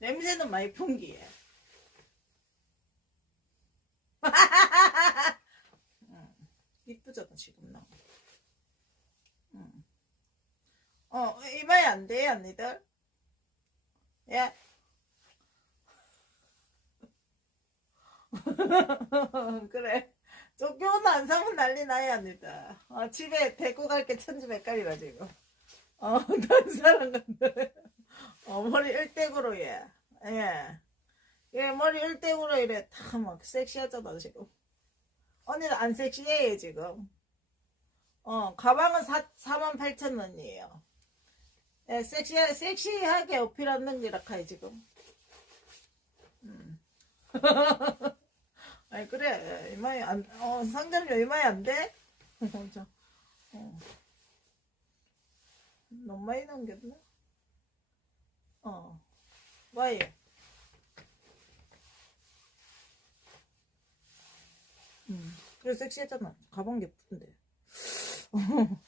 냄새는 많이 풍기해. 응. 이쁘잖아 지금 나. 응. 어 이마에 안 돼, 언니들? 예. 그래. 쫓겨오는 안 사면 난리 나야 합니다. 어, 집에 데리고 갈게 천지 백갈이라 지금. 어, 다른 사람 같네. 어, 머리 일대구로 예. 예. 예, 머리 일대구로 이래 다 막 섹시하잖아 지금. 언니는 안 섹시해 지금. 어, 가방은 4, 4만 8천 원이에요. 예, 섹시, 섹시하게 어필하는 게 라카이 지금. 음. 아니, 그래. 이마에 안, 어, 상점료 이마에 안 돼? 어, 저, 어. 너무 많이 남겼나? 어. 와이. 음. 그래, 섹시했잖아. 가방 예쁜데.